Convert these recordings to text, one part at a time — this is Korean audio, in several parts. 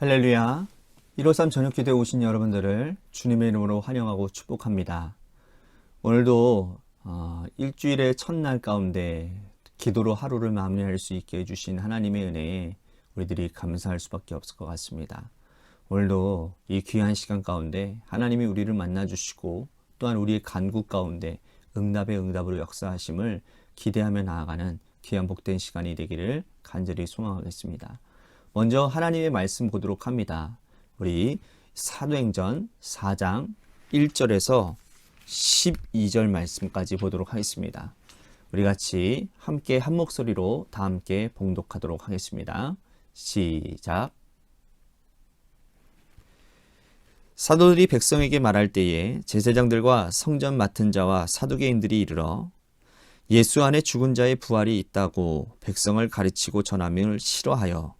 할렐루야. 153 저녁기도에 오신 여러분들을 주님의 이름으로 환영하고 축복합니다. 오늘도 일주일의 첫날 가운데 기도로 하루를 마무리할 수 있게 해주신 하나님의 은혜에 우리들이 감사할 수밖에 없을 것 같습니다. 오늘도 이 귀한 시간 가운데 하나님이 우리를 만나주시고 또한 우리의 간구 가운데 응답의 응답으로 역사하심을 기대하며 나아가는 귀한 복된 시간이 되기를 간절히 소망하겠습니다. 먼저 하나님의 말씀 보도록 합니다. 우리 사도행전 4장 1절에서 12절 말씀까지 보도록 하겠습니다. 우리 같이 함께 한 목소리로 다 함께 봉독하도록 하겠습니다. 시작. 사도들이 백성에게 말할 때에 제사장들과 성전 맡은 자와 사두개인들이 이르러 예수 안에 죽은 자의 부활이 있다고 백성을 가르치고 전함을 싫어하여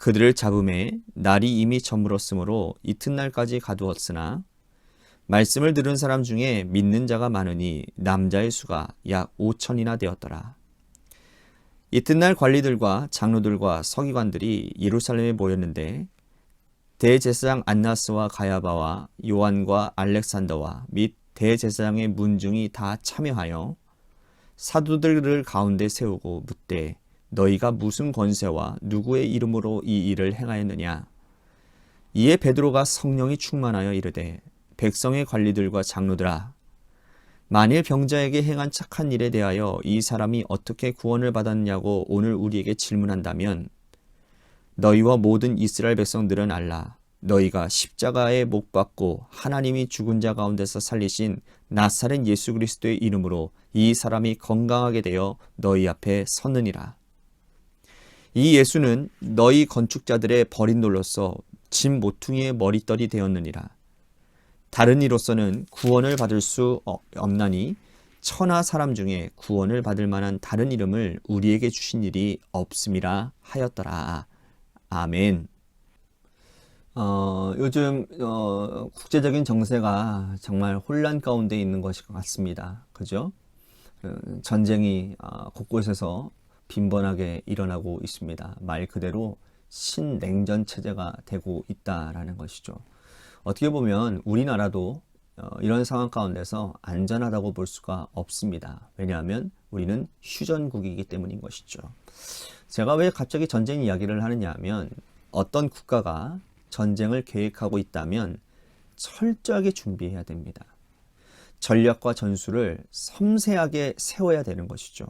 그들을 잡음에 날이 이미 저물었으므로 이튿날까지 가두었으나 말씀을 들은 사람 중에 믿는 자가 많으니 남자의 수가 약 5천이나 되었더라. 이튿날 관리들과 장로들과 서기관들이 예루살렘에 모였는데 대제사장 안나스와 가야바와 요한과 알렉산더와 및 대제사장의 문중이 다 참여하여 사도들을 가운데 세우고 묻되 너희가 무슨 권세와 누구의 이름으로 이 일을 행하였느냐? 이에 베드로가 성령이 충만하여 이르되 백성의 관리들과 장로들아, 만일 병자에게 행한 착한 일에 대하여 이 사람이 어떻게 구원을 받았냐고 오늘 우리에게 질문한다면 너희와 모든 이스라엘 백성들은 알라. 너희가 십자가에 못 박고 하나님이 죽은 자 가운데서 살리신 나사렛 예수 그리스도의 이름으로 이 사람이 건강하게 되어 너희 앞에 섰느니라. 이 예수는 너희 건축자들의 버린 돌로서 짐 모퉁이의 머리떨이 되었느니라. 다른 이로서는 구원을 받을 수 없나니 천하 사람 중에 구원을 받을 만한 다른 이름을 우리에게 주신 일이 없음이라 하였더라. 아멘. 요즘 국제적인 정세가 정말 혼란 가운데 있는 것일 것 같습니다. 그죠? 전쟁이 곳곳에서 빈번하게 일어나고 있습니다. 말 그대로 신냉전 체제가 되고 있다라는 것이죠. 어떻게 보면 우리나라도 이런 상황 가운데서 안전하다고 볼 수가 없습니다. 왜냐하면 우리는 휴전국이기 때문인 것이죠. 제가 왜 갑자기 전쟁 이야기를 하느냐 하면 어떤 국가가 전쟁을 계획하고 있다면 철저하게 준비해야 됩니다. 전략과 전술을 섬세하게 세워야 되는 것이죠.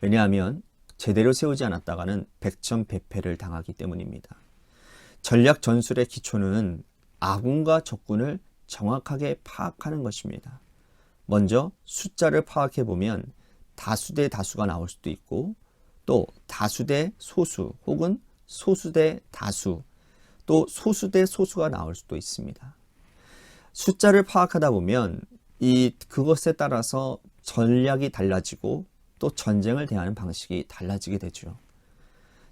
왜냐하면 제대로 세우지 않았다가는 백전백패를 당하기 때문입니다. 전략 전술의 기초는 아군과 적군을 정확하게 파악하는 것입니다. 먼저 숫자를 파악해 보면 다수 대 다수가 나올 수도 있고 또 다수 대 소수 혹은 소수 대 다수 또 소수 대 소수가 나올 수도 있습니다. 숫자를 파악하다 보면 그것에 따라서 전략이 달라지고 또 전쟁을 대하는 방식이 달라지게 되죠.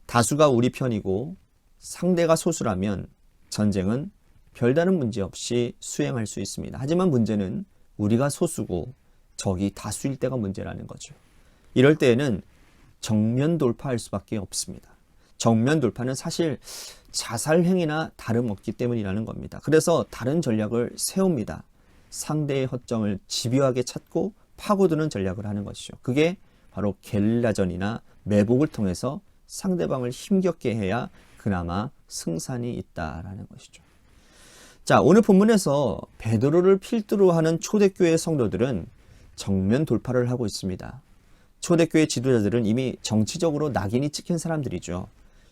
다수가 우리 편이고 상대가 소수라면 전쟁은 별다른 문제 없이 수행할 수 있습니다. 하지만 문제는 우리가 소수고 적이 다수일 때가 문제라는 거죠. 이럴 때에는 정면 돌파할 수밖에 없습니다. 정면 돌파는 사실 자살 행위나 다름없기 때문이라는 겁니다. 그래서 다른 전략을 세웁니다. 상대의 허점을 집요하게 찾고 파고드는 전략을 하는 것이죠. 그게 바로 게릴라전이나 매복을 통해서 상대방을 힘겹게 해야 그나마 승산이 있다라는 것이죠. 자, 오늘 본문에서 베드로를 필두로 하는 초대교회 성도들은 정면 돌파를 하고 있습니다. 초대교회 지도자들은 이미 정치적으로 낙인이 찍힌 사람들이죠.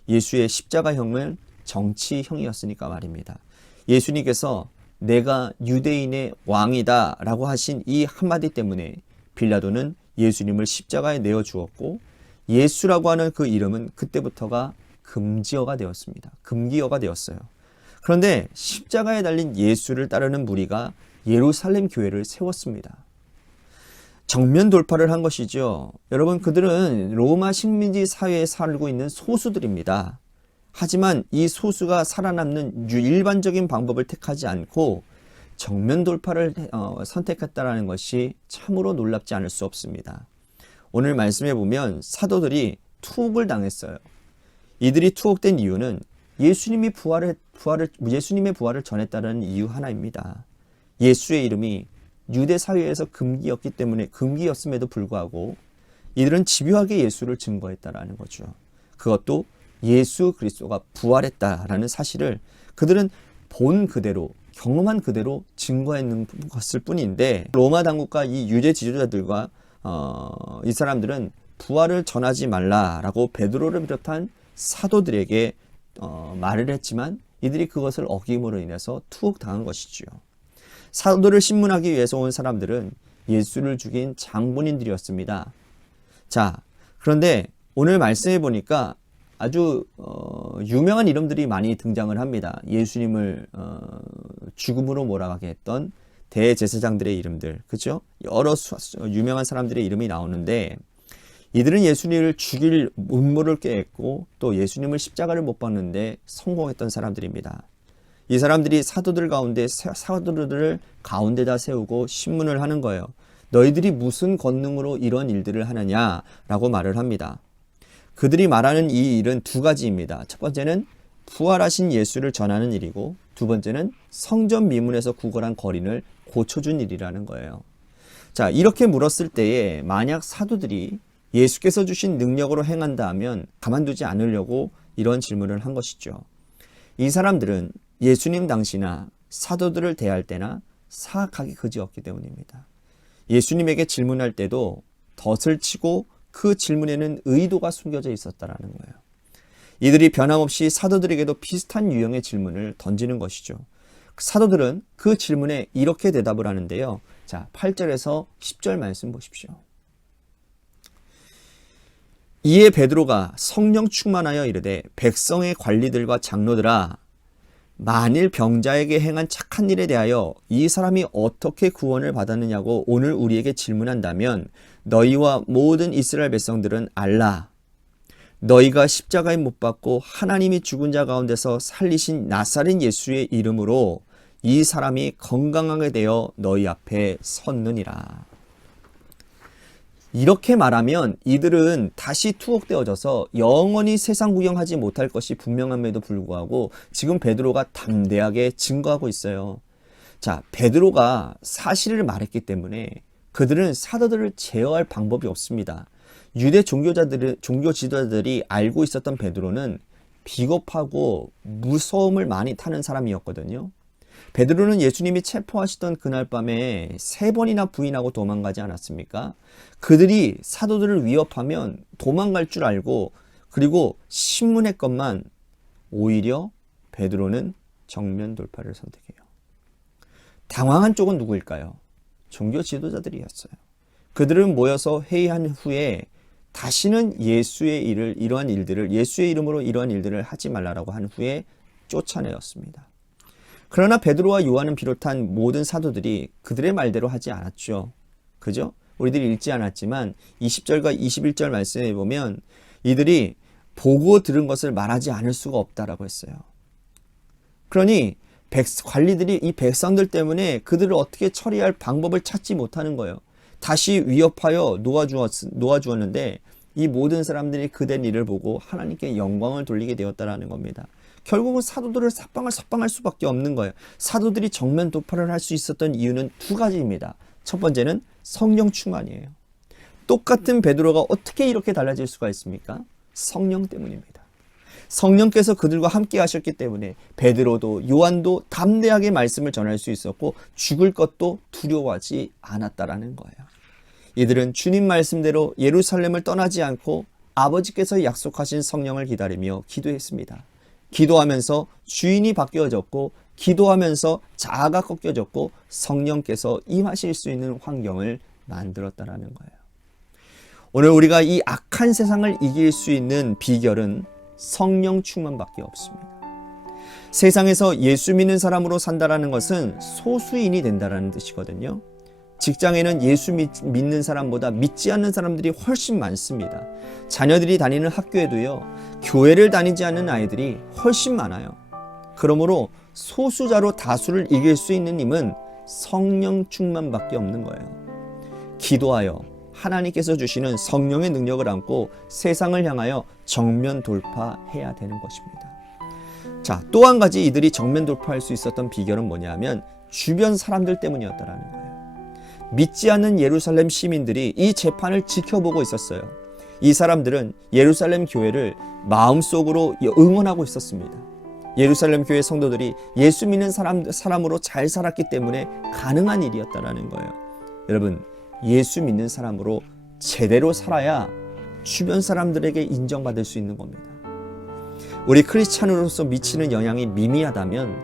예수의 십자가형은 정치형이었으니까 말입니다. 예수님께서 내가 유대인의 왕이다 라고 하신 이 한마디 때문에 빌라도는 예수님을 십자가에 내어 주었고 예수라고 하는 그 이름은 그때부터가 금지어가 되었습니다. 금기어가 되었어요. 그런데 십자가에 달린 예수를 따르는 무리가 예루살렘 교회를 세웠습니다. 정면 돌파를 한 것이죠. 여러분, 그들은 로마 식민지 사회에 살고 있는 소수들입니다. 하지만 이 소수가 살아남는 일반적인 방법을 택하지 않고 정면 돌파를 선택했다는 것이 참으로 놀랍지 않을 수 없습니다. 오늘 말씀해 보면 사도들이 투옥을 당했어요. 이들이 투옥된 이유는 예수님의 부활을 전했다는 이유 하나입니다. 예수의 이름이 유대 사회에서 금기였음에도 불구하고 이들은 집요하게 예수를 증거했다라는 거죠. 그것도 예수 그리스도가 부활했다라는 사실을 그들은 본 그대로, 경험한 그대로 증거했는 것일 뿐인데, 로마 당국과 이 유대 지도자들과 이 사람들은 부활을 전하지 말라라고 베드로를 비롯한 사도들에게 말을 했지만 이들이 그것을 어김으로 인해서 투옥당한 것이지요. 사도들을 신문하기 위해서 온 사람들은 예수를 죽인 장본인들이었습니다. 자, 그런데 오늘 말씀해 보니까 아주 유명한 이름들이 많이 등장을 합니다. 예수님을 죽음으로 몰아가게 했던 대제사장들의 이름들, 그렇죠? 여러 유명한 사람들의 이름이 나오는데, 이들은 예수님을 죽일 음모를 꾀했고 또 예수님을 십자가를 못 박는데 성공했던 사람들입니다. 이 사람들이 사도들을 가운데다 세우고 신문을 하는 거예요. 너희들이 무슨 권능으로 이런 일들을 하느냐라고 말을 합니다. 그들이 말하는 이 일은 두 가지입니다. 첫 번째는 부활하신 예수를 전하는 일이고, 두 번째는 성전 미문에서 구걸한 거린을 고쳐준 일이라는 거예요. 자, 이렇게 물었을 때에 만약 사도들이 예수께서 주신 능력으로 행한다 하면 가만두지 않으려고 이런 질문을 한 것이죠. 이 사람들은 예수님 당시나 사도들을 대할 때나 사악하기 그지없기 때문입니다. 예수님에게 질문할 때도 덫을 치고 그 질문에는 의도가 숨겨져 있었다라는 거예요. 이들이 변함없이 사도들에게도 비슷한 유형의 질문을 던지는 것이죠. 사도들은 그 질문에 이렇게 대답을 하는데요. 자, 8절에서 10절 말씀 보십시오. 이에 베드로가 성령 충만하여 이르되 백성의 관리들과 장로들아, 만일 병자에게 행한 착한 일에 대하여 이 사람이 어떻게 구원을 받았느냐고 오늘 우리에게 질문한다면 너희와 모든 이스라엘 백성들은 알라. 너희가 십자가에 못 박고 하나님이 죽은 자 가운데서 살리신 나사렛 예수의 이름으로 이 사람이 건강하게 되어 너희 앞에 섰느니라. 이렇게 말하면 이들은 다시 투옥되어져서 영원히 세상 구경하지 못할 것이 분명함에도 불구하고 지금 베드로가 담대하게 증거하고 있어요. 자, 베드로가 사실을 말했기 때문에 그들은 사도들을 제어할 방법이 없습니다. 유대 종교 지도자들이 알고 있었던 베드로는 비겁하고 무서움을 많이 타는 사람이었거든요. 베드로는 예수님이 체포하시던 그날 밤에 3번이나 부인하고 도망가지 않았습니까? 그들이 사도들을 위협하면 도망갈 줄 알고, 그리고 신문했건만 오히려 베드로는 정면 돌파를 선택해요. 당황한 쪽은 누구일까요? 종교 지도자들이었어요. 그들은 모여서 회의한 후에 다시는 예수의 이름으로 이러한 일들을 하지 말라라고 한 후에 쫓아내었습니다. 그러나 베드로와 요한은 비롯한 모든 사도들이 그들의 말대로 하지 않았죠. 그죠? 우리들이 읽지 않았지만 20절과 21절 말씀에 보면 이들이 보고 들은 것을 말하지 않을 수가 없다라고 했어요. 그러니 관리들이 이 백성들 때문에 그들을 어떻게 처리할 방법을 찾지 못하는 거예요. 다시 위협하여 놓아주었는데 이 모든 사람들이 그된 일을 보고 하나님께 영광을 돌리게 되었다라는 겁니다. 결국은 사도들을 삭방할 수밖에 없는 거예요. 사도들이 정면 돌파를 할 수 있었던 이유는 두 가지입니다. 첫 번째는 성령 충만이에요. 똑같은 베드로가 어떻게 이렇게 달라질 수가 있습니까? 성령 때문입니다. 성령께서 그들과 함께 하셨기 때문에 베드로도 요한도 담대하게 말씀을 전할 수 있었고 죽을 것도 두려워하지 않았다라는 거예요. 이들은 주님 말씀대로 예루살렘을 떠나지 않고 아버지께서 약속하신 성령을 기다리며 기도했습니다. 기도하면서 주인이 바뀌어졌고, 기도하면서 자아가 꺾여졌고, 성령께서 임하실 수 있는 환경을 만들었다라는 거예요. 오늘 우리가 이 악한 세상을 이길 수 있는 비결은 성령 충만밖에 없습니다. 세상에서 예수 믿는 사람으로 산다라는 것은 소수인이 된다라는 뜻이거든요. 직장에는 예수 믿는 사람보다 믿지 않는 사람들이 훨씬 많습니다. 자녀들이 다니는 학교에도요, 교회를 다니지 않는 아이들이 훨씬 많아요. 그러므로 소수자로 다수를 이길 수 있는 힘은 성령 충만밖에 없는 거예요. 기도하여 하나님께서 주시는 성령의 능력을 안고 세상을 향하여 정면 돌파해야 되는 것입니다. 자, 또 한 가지 이들이 정면 돌파할 수 있었던 비결은 뭐냐면 주변 사람들 때문이었다라는 거예요. 믿지 않는 예루살렘 시민들이 이 재판을 지켜보고 있었어요. 이 사람들은 예루살렘 교회를 마음속으로 응원하고 있었습니다. 예루살렘 교회 성도들이 예수 믿는 사람으로 잘 살았기 때문에 가능한 일이었다라는 거예요. 여러분, 예수 믿는 사람으로 제대로 살아야 주변 사람들에게 인정받을 수 있는 겁니다. 우리 크리스찬으로서 미치는 영향이 미미하다면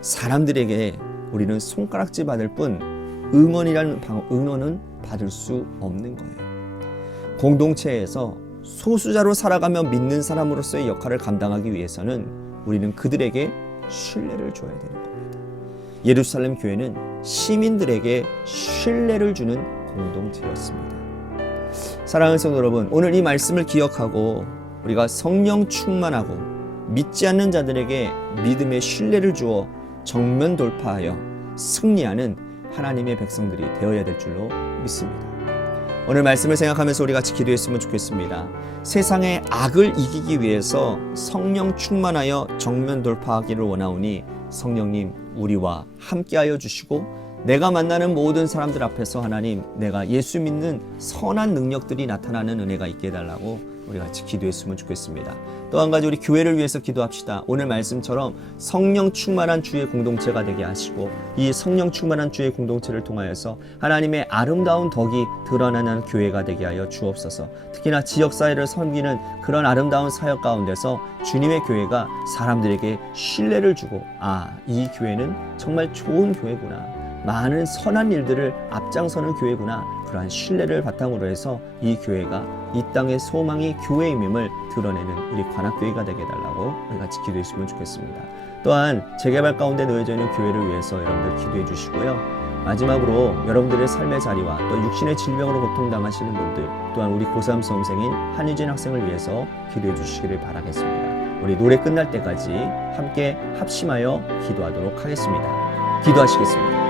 사람들에게 우리는 손가락질 받을 뿐 응원은 받을 수 없는 거예요. 공동체에서 소수자로 살아가며 믿는 사람으로서의 역할을 감당하기 위해서는 우리는 그들에게 신뢰를 줘야 되는 겁니다. 예루살렘 교회는 시민들에게 신뢰를 주는 공동체였습니다. 사랑하는 성도 여러분, 오늘 이 말씀을 기억하고 우리가 성령 충만하고 믿지 않는 자들에게 믿음의 신뢰를 주어 정면 돌파하여 승리하는 하나님의 백성들이 되어야 될 줄로 믿습니다. 오늘 말씀을 생각하면서 우리 같이 기도했으면 좋겠습니다. 세상의 악을 이기기 위해서 성령 충만하여 정면 돌파하기를 원하오니 성령님 우리와 함께하여 주시고 내가 만나는 모든 사람들 앞에서 하나님 내가 예수 믿는 선한 능력들이 나타나는 은혜가 있게 해달라고 우리 같이 기도했으면 좋겠습니다. 또 한 가지 우리 교회를 위해서 기도합시다. 오늘 말씀처럼 성령 충만한 주의 공동체가 되게 하시고 이 성령 충만한 주의 공동체를 통하여서 하나님의 아름다운 덕이 드러나는 교회가 되게 하여 주옵소서. 특히나 지역사회를 섬기는 그런 아름다운 사역 가운데서 주님의 교회가 사람들에게 신뢰를 주고 이 교회는 정말 좋은 교회구나. 많은 선한 일들을 앞장서는 교회구나. 그러한 신뢰를 바탕으로 해서 이 교회가 이 땅의 소망이 교회임을 드러내는 우리 관악교회가 되게 해달라고 우리 같이 기도했으면 좋겠습니다. 또한 재개발 가운데 놓여져 있는 교회를 위해서 여러분들 기도해 주시고요. 마지막으로 여러분들의 삶의 자리와 또 육신의 질병으로 고통당하시는 분들 또한 우리 고3 수험생인 한유진 학생을 위해서 기도해 주시기를 바라겠습니다. 우리 노래 끝날 때까지 함께 합심하여 기도하도록 하겠습니다. 기도하시겠습니다.